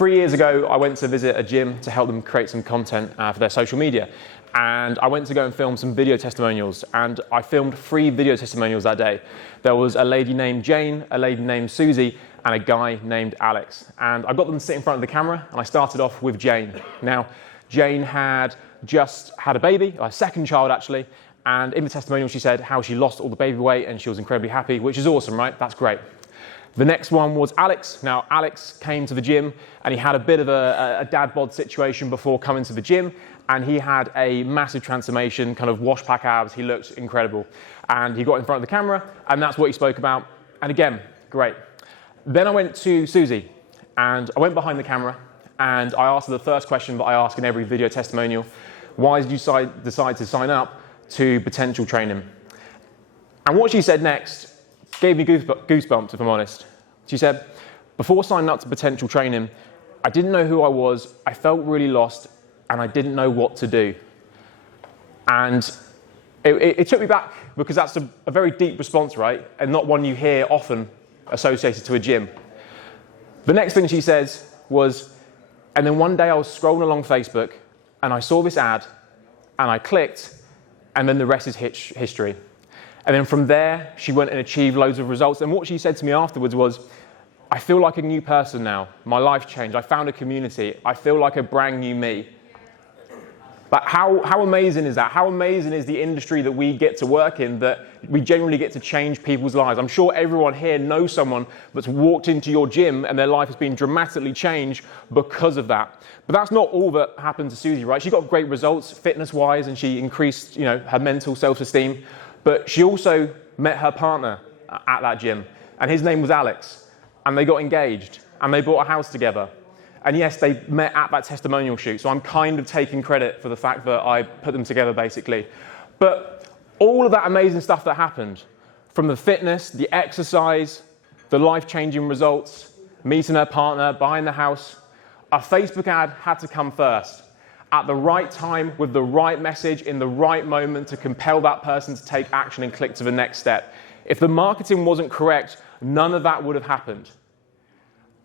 3 years ago, I went to visit a gym to help them create some content for their social media. And I went to go and film some video testimonials, and I filmed 3 video testimonials that day. There was a lady named Jane, a lady named Susie, and a guy named Alex. And I got them to sit in front of the camera, and I started off with Jane. Now, Jane had just had a baby, a second child actually, and in the testimonial she said how she lost all the baby weight and she was incredibly happy, which is awesome, right? That's great. The next one was Alex. Now, Alex came to the gym and he had a bit of a dad bod situation before coming to the gym, and he had a massive transformation, kind of wash pack abs. He looked incredible. And he got in front of the camera, and that's what he spoke about. And again, great. Then I went to Susie, and I went behind the camera, and I asked her the first question that I ask in every video testimonial: why did you decide to sign up to Potential Training? And what she said next gave me goosebumps, if I'm honest. She said, before signing up to Potential Training, I didn't know who I was, I felt really lost, and I didn't know what to do. And it took me back, because that's a very deep response, right? And not one you hear often associated to a gym. The next thing she says was, and then one day I was scrolling along Facebook, and I saw this ad, and I clicked, and then the rest is history. And then from there, she went and achieved loads of results. And what she said to me afterwards was, I feel like a new person now. My life changed. I found a community. I feel like a brand new me. But how amazing is that? How amazing is the industry that we get to work in, that we generally get to change people's lives? I'm sure everyone here knows someone that's walked into your gym and their life has been dramatically changed because of that. But that's not all that happened to Susie, right? She got great results fitness-wise, and she increased, her mental self-esteem. But she also met her partner at that gym, and his name was Alex, and they got engaged, and they bought a house together. And yes, they met at that testimonial shoot, so I'm kind of taking credit for the fact that I put them together, basically. But all of that amazing stuff that happened, from the fitness, the exercise, the life-changing results, meeting her partner, buying the house, a Facebook ad had to come first, at the right time, with the right message, in the right moment, to compel that person to take action and click to the next step. If the marketing wasn't correct, none of that would have happened.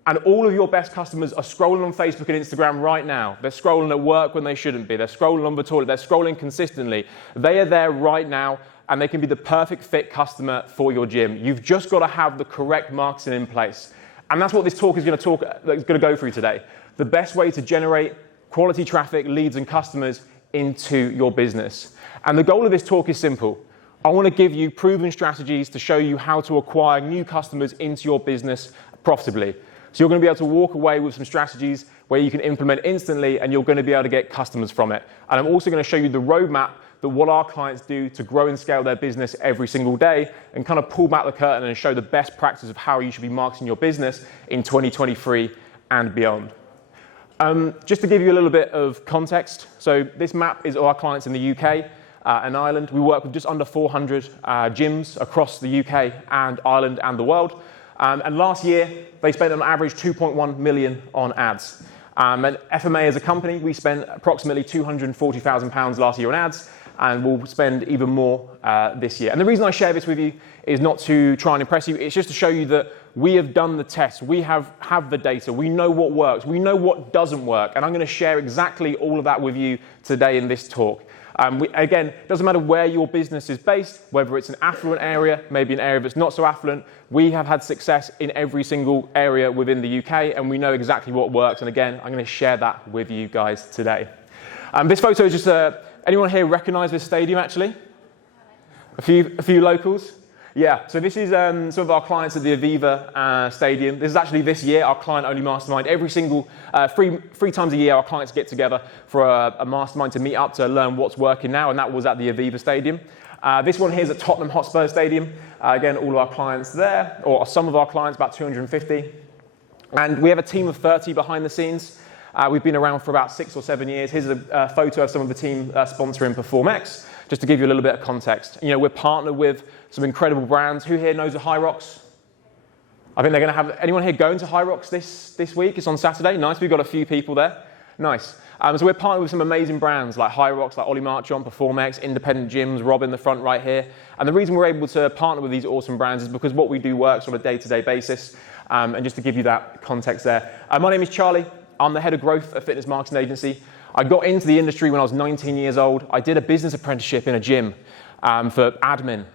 And all of your best customers are scrolling on Facebook and Instagram right now. They're scrolling at work when they shouldn't be. They're scrolling on the toilet. They're scrolling consistently. They are there right now, and they can be the perfect fit customer for your gym. You've just got to have the correct marketing in place. And that's what this talk is going to go through today. The best way to generate quality traffic, leads, and customers into your business. And the goal of this talk is simple. I want to give you proven strategies to show you how to acquire new customers into your business profitably. So you're going to be able to walk away with some strategies where you can implement instantly, and you're going to be able to get customers from it. And I'm also going to show you the roadmap that what our clients do to grow and scale their business every single day, and kind of pull back the curtain and show the best practice of how you should be marketing your business in 2023 and beyond. Just to give you a little bit of context, so this map is our clients in the UK and Ireland. We work with just under 400 gyms across the UK and Ireland and the world. And last year, they spent on average 2.1 million on ads. And FMA as a company, we spent approximately £240,000 last year on ads, and we'll spend even more this year. And the reason I share this with you is not to try and impress you, it's just to show you that we have done the tests, we have the data, we know what works, we know what doesn't work, and I'm going to share exactly all of that with you today in this talk. Again, it doesn't matter where your business is based, whether it's an affluent area, maybe an area that's not so affluent. We have had success in every single area within the UK, and we know exactly what works. And again, I'm going to share that with you guys today. This photo is just, anyone here recognize this stadium actually? A few locals? Yeah, so this is some of our clients at the Aviva Stadium. This is actually this year, our client-only mastermind. Every single, three times a year, our clients get together for a mastermind to meet up to learn what's working now, and that was at the Aviva Stadium. This one here is at Tottenham Hotspur Stadium. Again, all of our clients there, or some of our clients, about 250. And we have a team of 30 behind the scenes. We've been around for about 6 or 7 years. Here's a photo of some of the team sponsoring PerformX, just to give you a little bit of context. We're partnered with some incredible brands. Who here knows of High Rocks? I think they're going to have, anyone here going to High Rocks this week? It's on Saturday. Nice, we've got a few people there. Nice. So we're partnered with some amazing brands like High Rocks, like Ollie Marchon, PerformX, independent gyms, Rob in the front right here. And the reason we're able to partner with these awesome brands is because what we do works on a day-to-day basis. And just to give you that context there. My name is Charlie. I'm the head of growth at a fitness marketing agency. I got into the industry when I was 19 years old. I did a business apprenticeship in a gym for admin.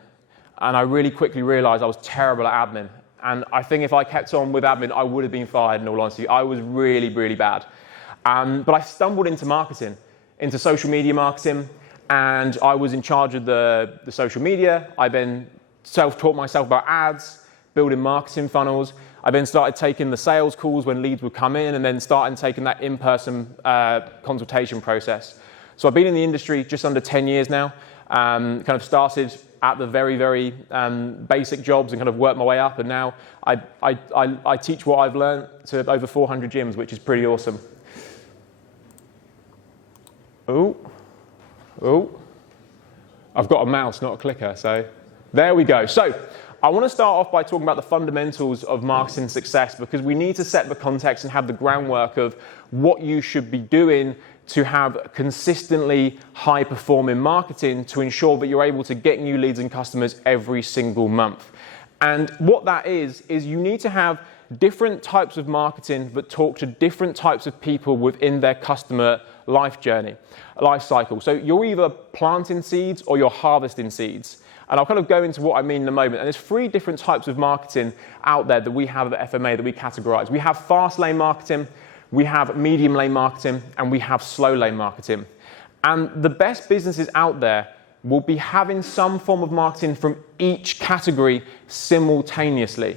And I really quickly realized I was terrible at admin. And I think if I kept on with admin, I would have been fired, in all honesty. I was really, really bad. But I stumbled into marketing, into social media marketing, and I was in charge of the social media. I then self-taught myself about ads, building marketing funnels. I then started taking the sales calls when leads would come in, and then started taking that in-person consultation process. So I've been in the industry just under 10 years now, kind of started at the very, very basic jobs and kind of worked my way up, and now I teach what I've learned to over 400 gyms, which is pretty awesome. Oh, I've got a mouse, not a clicker, so there we go. So I want to start off by talking about the fundamentals of marketing success, because we need to set the context and have the groundwork of what you should be doing to have consistently high-performing marketing to ensure that you're able to get new leads and customers every single month. And what that is you need to have different types of marketing that talk to different types of people within their customer life cycle. So you're either planting seeds or you're harvesting seeds. And I'll kind of go into what I mean in a moment. And there's 3 different types of marketing out there that we have at FMA that we categorize. We have fast lane marketing, we have medium lane marketing, and we have slow lane marketing. And the best businesses out there will be having some form of marketing from each category simultaneously.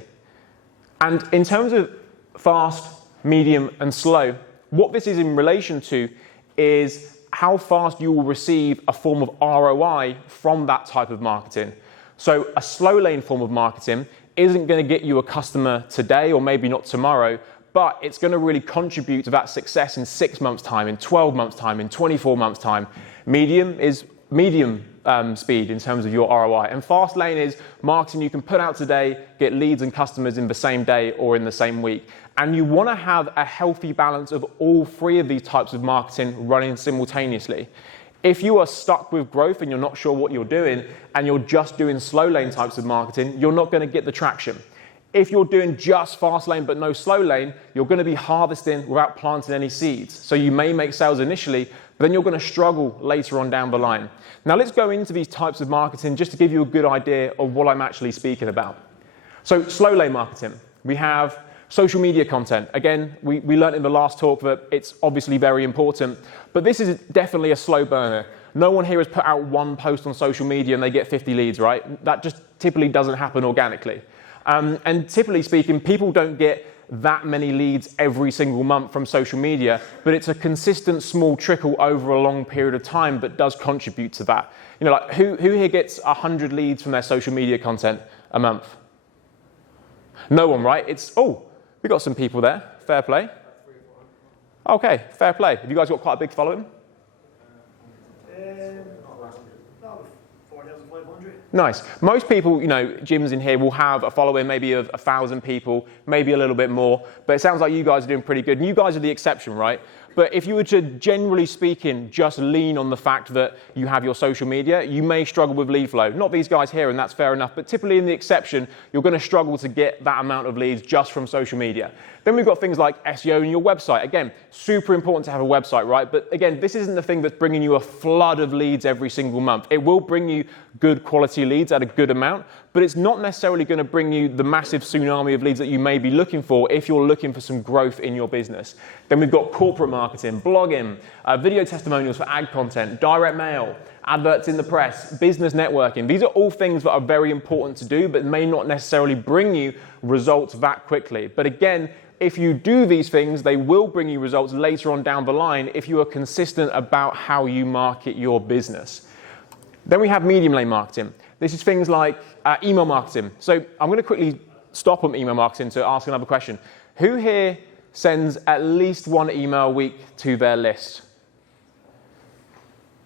And in terms of fast, medium, and slow, what this is in relation to is how fast you will receive a form of ROI from that type of marketing. So a slow lane form of marketing isn't going to get you a customer today or maybe not tomorrow, but it's going to really contribute to that success in 6 months' time, in 12 months' time, in 24 months' time. Medium is medium speed in terms of your ROI. And fast lane is marketing you can put out today, get leads and customers in the same day or in the same week. And you want to have a healthy balance of all 3 of these types of marketing running simultaneously. If you are stuck with growth and you're not sure what you're doing and you're just doing slow lane types of marketing, you're not going to get the traction. If you're doing just fast lane but no slow lane, you're going to be harvesting without planting any seeds. So you may make sales initially, but then you're going to struggle later on down the line. Now let's go into these types of marketing just to give you a good idea of what I'm actually speaking about. So slow lane marketing. We have social media content. Again, we learned in the last talk that it's obviously very important, but this is definitely a slow burner. No one here has put out one post on social media and they get 50 leads, right? That just typically doesn't happen organically. And typically speaking, people don't get that many leads every single month from social media, but it's a consistent small trickle over a long period of time that does contribute to that. You know, like who here gets 100 leads from their social media content a month? No one, right? We got some people there. Fair play. Okay, fair play. Have you guys got quite a big following? Nice. Most people, gyms in here will have a following maybe of 1,000 people, maybe a little bit more, but it sounds like you guys are doing pretty good. And you guys are the exception, right? But if you were to, generally speaking, just lean on the fact that you have your social media, you may struggle with lead flow. Not these guys here, and that's fair enough, but typically in the exception, you're going to struggle to get that amount of leads just from social media. Then we've got things like SEO and your website. Again, super important to have a website, right? But again, this isn't the thing that's bringing you a flood of leads every single month. It will bring you good quality leads at a good amount, but it's not necessarily going to bring you the massive tsunami of leads that you may be looking for if you're looking for some growth in your business. Then we've got corporate marketing, blogging, video testimonials for ad content, direct mail, adverts in the press, business networking. These are all things that are very important to do, but may not necessarily bring you results that quickly. But again, if you do these things, they will bring you results later on down the line if you are consistent about how you market your business. Then we have medium lane marketing. This is things like email marketing. So I'm going to quickly stop on email marketing to ask another question. Who here sends at least 1 email a week to their list?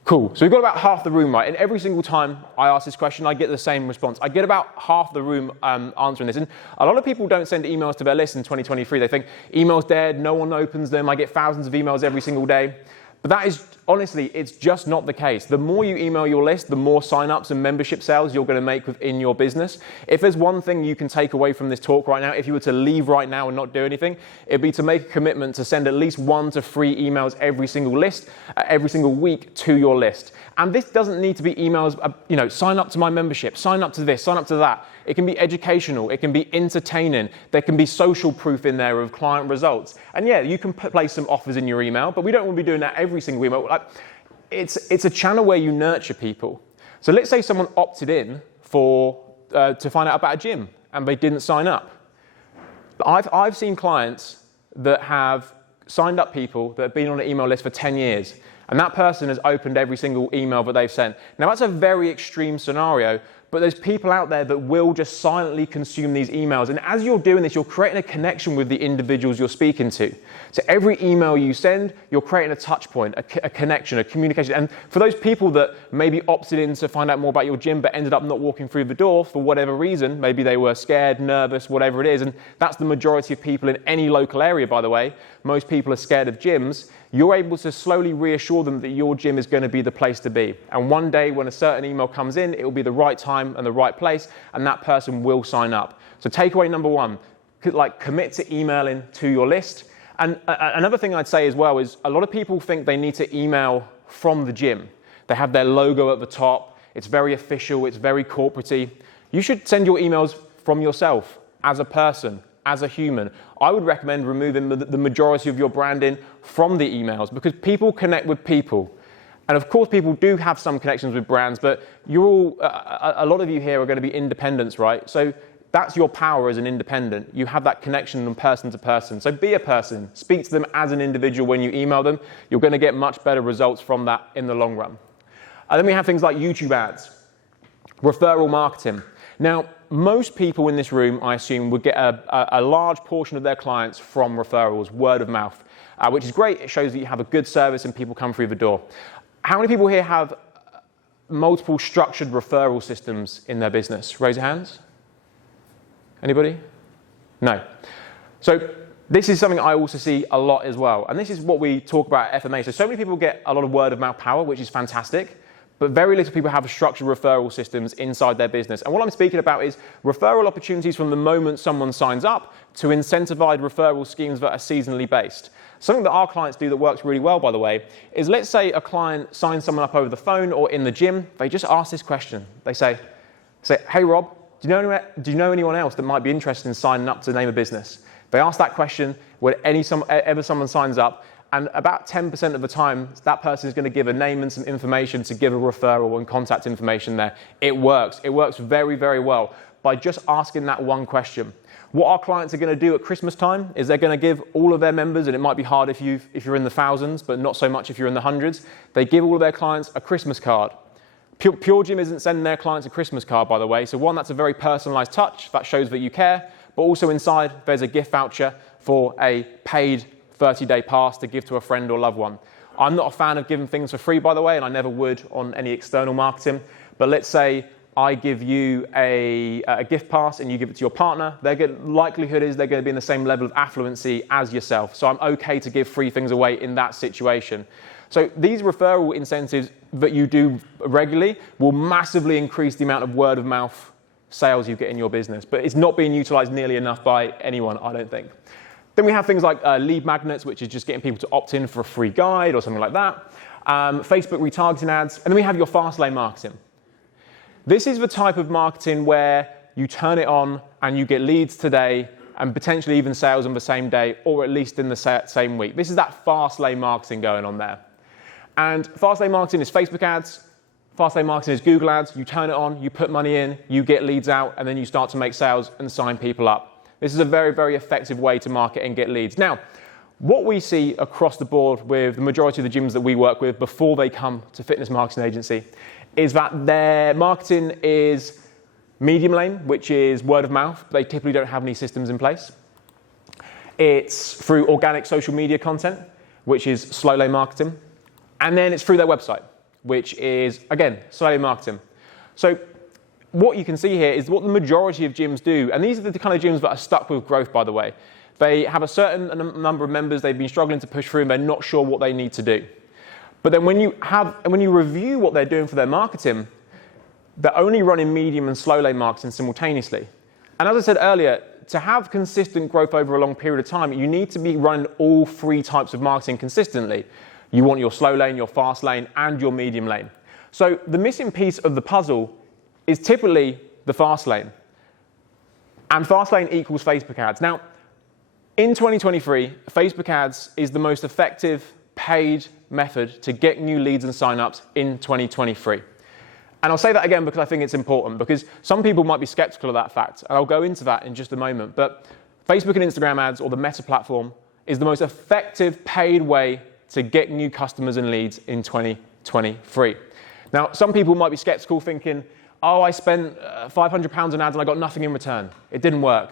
Cool. So we've got about half the room right. And every single time I ask this question, I get the same response. I get about half the room answering this. And a lot of people don't send emails to their list in 2023. They think email's dead, no one opens them. I get thousands of emails every single day. But that is, honestly, it's just not the case. The more you email your list, the more signups and membership sales you're going to make within your business. If there's one thing you can take away from this talk right now, if you were to leave right now and not do anything, it'd be to make a commitment to send at least 1 to 3 emails every single week to your list. And this doesn't need to be emails, sign up to my membership, sign up to this, sign up to that. It can be educational, it can be entertaining, there can be social proof in there of client results. And yeah, you can place some offers in your email, but we don't want to be doing that every single email. It's a channel where you nurture people. So let's say someone opted in to find out about a gym and they didn't sign up. I've seen clients that have signed up people that have been on an email list for 10 years, and that person has opened every single email that they've sent. Now that's a very extreme scenario, but there's people out there that will just silently consume these emails. And as you're doing this, you're creating a connection with the individuals you're speaking to. So every email you send, you're creating a touch point, a connection, a communication. And for those people that maybe opted in to find out more about your gym but ended up not walking through the door for whatever reason, maybe they were scared, nervous, whatever it is, and that's the majority of people in any local area, by the way. Most people are scared of gyms. You're able to slowly reassure them that your gym is going to be the place to be. And one day when a certain email comes in, it will be the right time and the right place, and that person will sign up. So takeaway number 1, commit to emailing to your list. And another thing I'd say as well is a lot of people think they need to email from the gym. They have their logo at the top. It's very official. It's very corporate-y. You should send your emails from yourself as a person, as a human. I would recommend removing the majority of your branding from the emails because people connect with people. And of course, people do have some connections with brands, but a lot of you here are going to be independents, right? So that's your power as an independent. You have that connection from person to person. So be a person. Speak to them as an individual when you email them. You're going to get much better results from that in the long run. And then we have things like YouTube ads, referral marketing. Now, most people in this room, I assume, would get a large portion of their clients from referrals, word of mouth, which is great. It shows that you have a good service and people come through the door. How many people here have multiple structured referral systems in their business? Raise your hands. Anybody? No. So this is something I also see a lot as well. And this is what we talk about at FMA. So many people get a lot of word of mouth power, which is fantastic. But very little people have structured referral systems inside their business. And what I'm speaking about is referral opportunities from the moment someone signs up to incentivized referral schemes that are seasonally based. Something that our clients do that works really well, by the way, is let's say a client signs someone up over the phone or in the gym. They just ask this question. They say, hey, Rob, do you know anyone else that might be interested in signing up to name a business? They ask that question when someone signs up. And about 10% of the time, that person is going to give a name and some information to give a referral and contact information there. It works. It works very, very well by just asking that one question. What our clients are going to do at Christmas time is they're going to give all of their members, and it might be hard if you're in the thousands, but not so much if you're in the hundreds, they give all of their clients a Christmas card. Pure Gym isn't sending their clients a Christmas card, by the way. So one, that's a very personalized touch. That shows that you care. But also inside, there's a gift voucher for a paid 30-day pass to give to a friend or loved one. I'm not a fan of giving things for free, by the way, and I never would on any external marketing. But let's say I give you a gift pass and you give it to your partner. Likelihood is they're going to be in the same level of affluency as yourself. So I'm okay to give free things away in that situation. So these referral incentives that you do regularly will massively increase the amount of word of mouth sales you get in your business. But it's not being utilized nearly enough by anyone, I don't think. Then we have things like lead magnets, which is just getting people to opt in for a free guide or something like that. Facebook retargeting ads. And then we have your fast lane marketing. This is the type of marketing where you turn it on and you get leads today and potentially even sales on the same day or at least in the same week. This is that fast lane marketing going on there. And fast lane marketing is Facebook ads. Fast lane marketing is Google ads. You turn it on, you put money in, you get leads out, and then you start to make sales and sign people up. This is a very, very effective way to market and get leads. Now, what we see across the board with the majority of the gyms that we work with before they come to Fitness Marketing Agency is that their marketing is medium lane, which is word of mouth. They typically don't have any systems in place. It's through organic social media content, which is slow lane marketing. And then it's through their website, which is, again, slow lane marketing. So what you can see here is what the majority of gyms do. And these are the kind of gyms that are stuck with growth, by the way. They have a certain number of members they've been struggling to push through and they're not sure what they need to do. But then when you review what they're doing for their marketing, they're only running medium and slow lane marketing simultaneously. And as I said earlier, to have consistent growth over a long period of time, you need to be running all three types of marketing consistently. You want your slow lane, your fast lane, and your medium lane. So the missing piece of the puzzle is typically the fast lane. And fast lane equals Facebook ads. Now, in 2023, Facebook ads is the most effective paid method to get new leads and signups in 2023. And I'll say that again because I think it's important, because some people might be skeptical of that fact, and I'll go into that in just a moment. But Facebook and Instagram ads, or the Meta platform, is the most effective paid way to get new customers and leads in 2023. Now, some people might be skeptical, thinking, oh, I spent £500 on ads and I got nothing in return. It didn't work.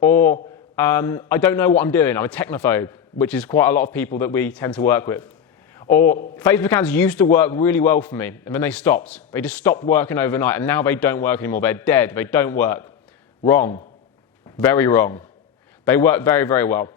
Or I don't know what I'm doing. I'm a technophobe, which is quite a lot of people that we tend to work with. Or Facebook ads used to work really well for me, and then they stopped. They just stopped working overnight, and now they don't work anymore. They're dead. They don't work. Wrong. Very wrong. They work very, very well.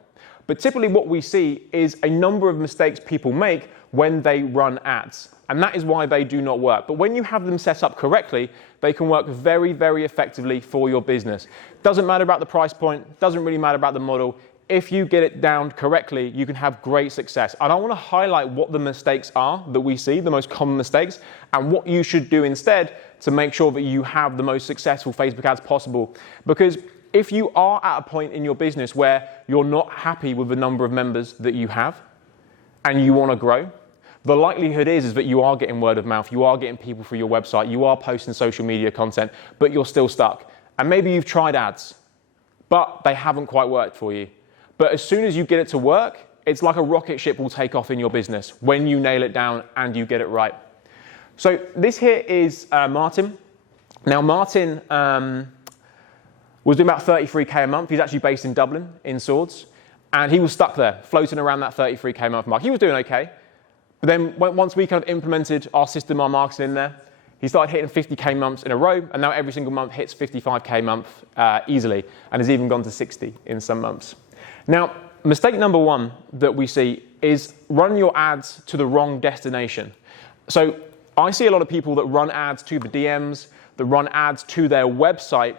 But typically what we see is a number of mistakes people make when they run ads, and that is why they do not work. But when you have them set up correctly, they can work very, very effectively for your business. Doesn't matter about the price point, doesn't really matter about the model. If you get it down correctly, you can have great success. And I want to highlight what the mistakes are that we see, the most common mistakes, and what you should do instead to make sure that you have the most successful Facebook ads possible. Because if you are at a point in your business where you're not happy with the number of members that you have and you want to grow, the likelihood is that you are getting word of mouth, you are getting people through your website, you are posting social media content, but you're still stuck. And maybe you've tried ads, but they haven't quite worked for you. But as soon as you get it to work, it's like a rocket ship will take off in your business when you nail it down and you get it right. So this here is Martin. Now Martin was doing about 33k a month. He's actually based in Dublin, in Swords. And he was stuck there, floating around that 33k a month mark. He was doing okay. But then once we kind of implemented our system, our marketing in there, he started hitting 50k months in a row, and now every single month hits 55k a month easily, and has even gone to 60 in some months. Now, mistake number one that we see is run your ads to the wrong destination. So I see a lot of people that run ads to the DMs, that run ads to their website,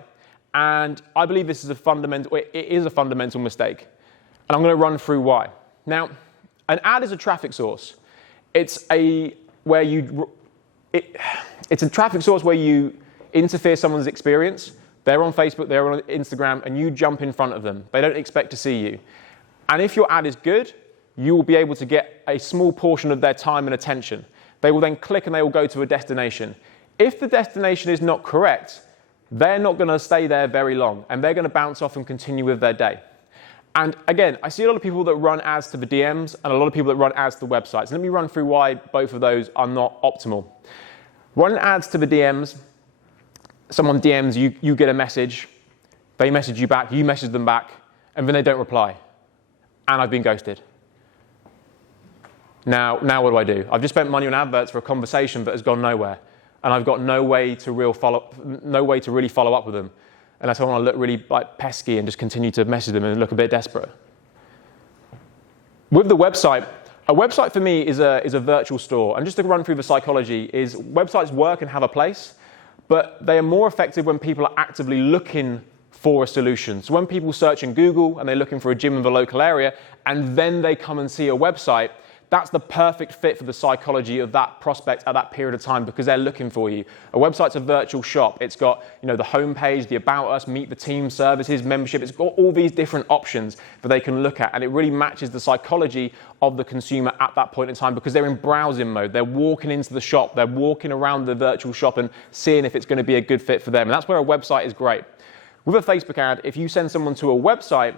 and I believe this is a fundamental mistake. And I'm going to run through why. Now, an ad is a traffic source. It's a traffic source where you interfere someone's experience. They're on Facebook, they're on Instagram, and you jump in front of them. They don't expect to see you. And if your ad is good, you will be able to get a small portion of their time and attention. They will then click and they will go to a destination. If the destination is not correct, they're not going to stay there very long, and they're going to bounce off and continue with their day. And again, I see a lot of people that run ads to the DMs and a lot of people that run ads to websites. Let me run through why both of those are not optimal. Run ads to the DMs. Someone DMs you, you get a message, they message you back, you message them back, and then they don't reply. And I've been ghosted. Now what do I do? I've just spent money on adverts for a conversation that has gone nowhere, and I've got no way to really follow up with them, unless I want to look really like pesky and just continue to message them and look a bit desperate. With the website, a website for me is a virtual store. And just to run through the psychology is websites work and have a place, but they are more effective when people are actively looking for a solution. So when people search in Google and they're looking for a gym in the local area, and then they come and see a website, that's the perfect fit for the psychology of that prospect at that period of time, because they're looking for you. A website's a virtual shop. It's got, the homepage, the About Us, Meet the Team, services, membership. It's got all these different options that they can look at, and it really matches the psychology of the consumer at that point in time, because they're in browsing mode. They're walking into the shop. They're walking around the virtual shop and seeing if it's going to be a good fit for them. And that's where a website is great. With a Facebook ad, if you send someone to a website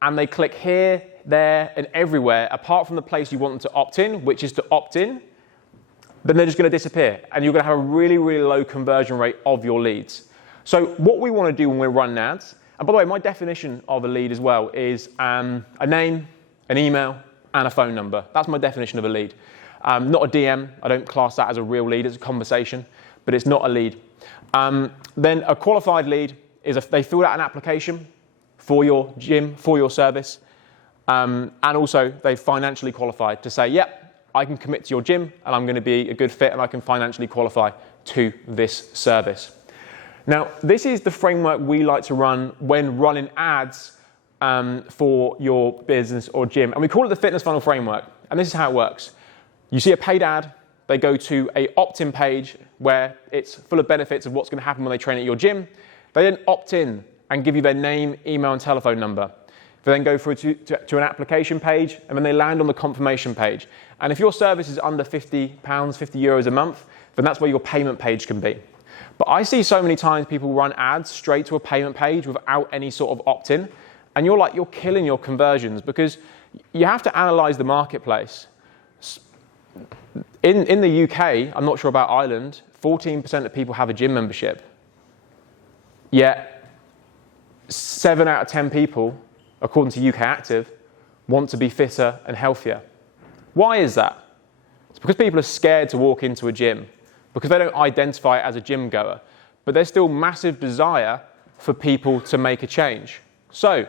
and they click here, there, and everywhere, apart from the place you want them to opt in, which is to opt in, then they're just going to disappear, and you're going to have a really, really low conversion rate of your leads. So what we want to do when we're running ads, and by the way, my definition of a lead as well is a name, an email, and a phone number. That's my definition of a lead. Not a DM. I don't class that as a real lead. It's a conversation, but it's not a lead. Then a qualified lead is if they filled out an application for your gym, for your service, and also they've financially qualified to say, yep, I can commit to your gym and I'm going to be a good fit and I can financially qualify to this service. Now, this is the framework we like to run when running ads for your business or gym. And we call it the fitness funnel framework. And this is how it works. You see a paid ad, they go to a opt-in page where it's full of benefits of what's going to happen when they train at your gym. They then opt in and give you their name, email, and telephone number. They then go through to an application page, and then they land on the confirmation page. And if your service is under £50, €50 a month, then that's where your payment page can be. But I see so many times people run ads straight to a payment page without any sort of opt-in, and you're killing your conversions because you have to analyze the marketplace. In the UK, I'm not sure about Ireland, 14% of people have a gym membership. Yet 7 out of 10 people, according to UK Active, want to be fitter and healthier. Why is that? It's because people are scared to walk into a gym, because they don't identify as a gym goer, but there's still massive desire for people to make a change. So,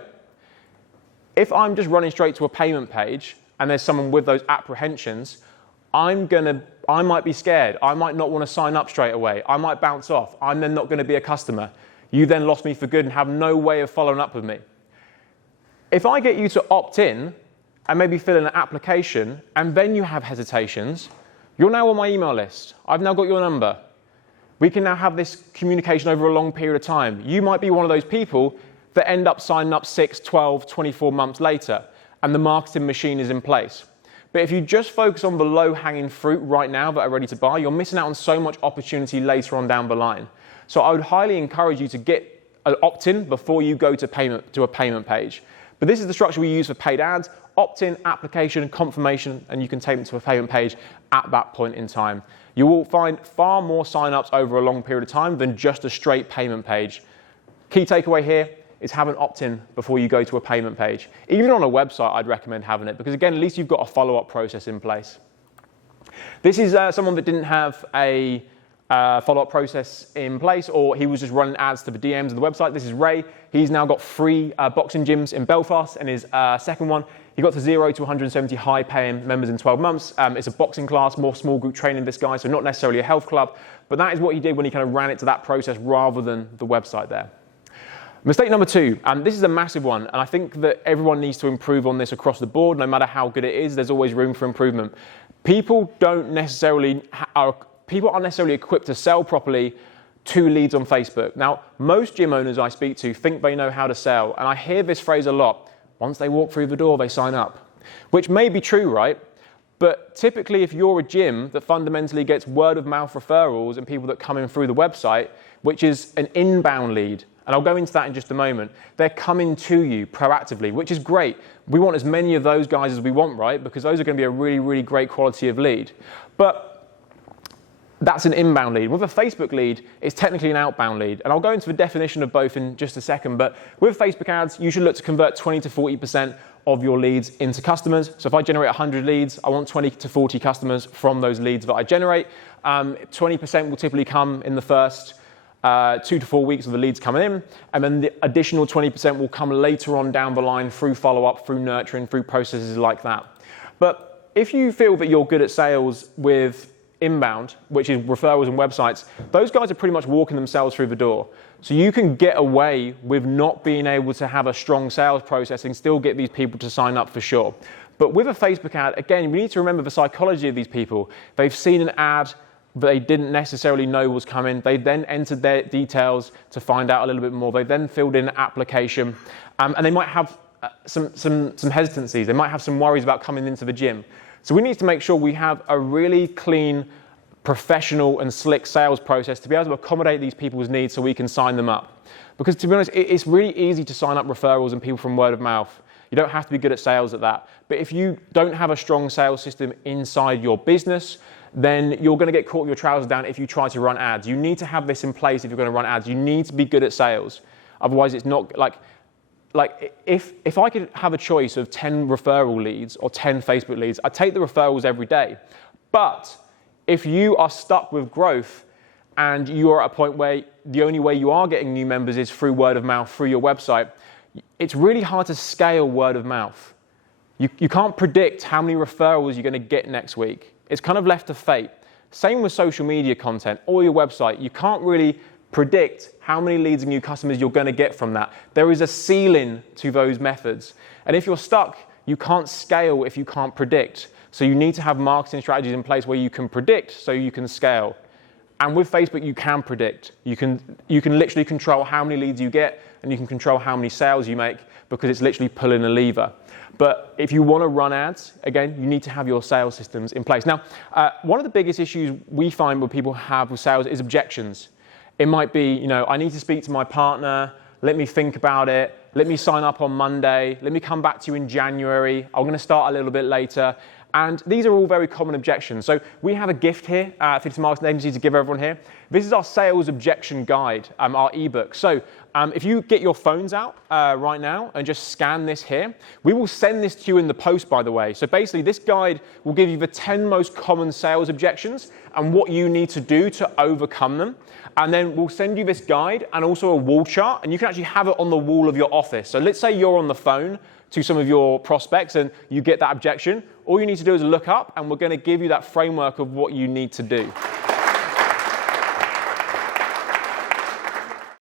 if I'm just running straight to a payment page and there's someone with those apprehensions, I might be scared. I might not want to sign up straight away. I might bounce off. I'm then not going to be a customer. You then lost me for good and have no way of following up with me. If I get you to opt in and maybe fill in an application and then you have hesitations, you're now on my email list. I've now got your number. We can now have this communication over a long period of time. You might be one of those people that end up signing up 6, 12, 24 months later, and the marketing machine is in place. But if you just focus on the low-hanging fruit right now that are ready to buy, you're missing out on so much opportunity later on down the line. So I would highly encourage you to get an opt-in before you go to a payment page. But this is the structure we use for paid ads: opt-in, application, confirmation, and you can take them to a payment page at that point in time. You will find far more sign-ups over a long period of time than just a straight payment page. Key takeaway here is have an opt-in before you go to a payment page. Even on a website, I'd recommend having it because, again, at least you've got a follow-up process in place. This is someone that didn't have a follow-up process in place, or he was just running ads to the DMs of the website. This is Ray. He's now got 3 boxing gyms in Belfast, and his second one, he got to 0 to 170 high-paying members in 12 months. It's a boxing class, more small group training, this guy, so not necessarily a health club, but that is what he did when he kind of ran it to that process rather than the website there. Mistake number 2, and this is a massive one, and I think that everyone needs to improve on this across the board. No matter how good it is, there's always room for improvement. People aren't necessarily equipped to sell properly 2 leads on Facebook. Now, most gym owners I speak to think they know how to sell, and I hear this phrase a lot: once they walk through the door, they sign up. Which may be true, right? But typically, if you're a gym that fundamentally gets word of mouth referrals and people that come in through the website, which is an inbound lead, and I'll go into that in just a moment, they're coming to you proactively, which is great. We want as many of those guys as we want, right? Because those are going to be a really, really great quality of lead. But that's an inbound lead. With a Facebook lead, it's technically an outbound lead. And I'll go into the definition of both in just a second. But with Facebook ads, you should look to convert 20 to 40% of your leads into customers. So if I generate 100 leads, I want 20 to 40 customers from those leads that I generate. 20% will typically come in the first 2 to 4 weeks of the leads coming in, and then the additional 20% will come later on down the line through follow-up, through nurturing, through processes like that. But if you feel that you're good at sales with inbound, which is referrals and websites, those guys are pretty much walking themselves through the door. So you can get away with not being able to have a strong sales process and still get these people to sign up for sure. But with a Facebook ad, again, we need to remember the psychology of these people. They've seen an ad they didn't necessarily know was coming. They then entered their details to find out a little bit more. They then filled in an application, and they might have some hesitancies. They might have some worries about coming into the gym. So we need to make sure we have a really clean, professional and slick sales process to be able to accommodate these people's needs so we can sign them up. Because to be honest, it's really easy to sign up referrals and people from word of mouth. You don't have to be good at sales at that. But if you don't have a strong sales system inside your business, then you're going to get caught with your trousers down if you try to run ads. You need to have this in place if you're going to run ads. You need to be good at sales. Otherwise, it's not like if I could have a choice of 10 referral leads or 10 Facebook leads, I'd take the referrals every day. But if you are stuck with growth and you are at a point where the only way you are getting new members is through word of mouth, through your website, it's really hard to scale word of mouth. You can't predict how many referrals you're going to get next week. It's kind of left to fate. Same with social media content or your website. You can't really predict how many leads and new customers you're going to get from that. There is a ceiling to those methods. And if you're stuck, you can't scale if you can't predict. So you need to have marketing strategies in place where you can predict so you can scale. And with Facebook, you can predict. You can literally control how many leads you get, and you can control how many sales you make, because it's literally pulling a lever. But if you want to run ads, again, you need to have your sales systems in place. Now, one of the biggest issues we find where people have with sales is objections. It might be, I need to speak to my partner, let me think about it, let me sign up on Monday, let me come back to you in January, I'm going to start a little bit later. And these are all very common objections. So we have a gift here at Affinity Marketing Agency to give everyone here. This is our sales objection guide, our ebook. So if you get your phones out right now and just scan this here, we will send this to you in the post, by the way. So basically this guide will give you the 10 most common sales objections and what you need to do to overcome them. And then we'll send you this guide and also a wall chart, and you can actually have it on the wall of your office. So let's say you're on the phone to some of your prospects and you get that objection. All you need to do is look up, and we're going to give you that framework of what you need to do.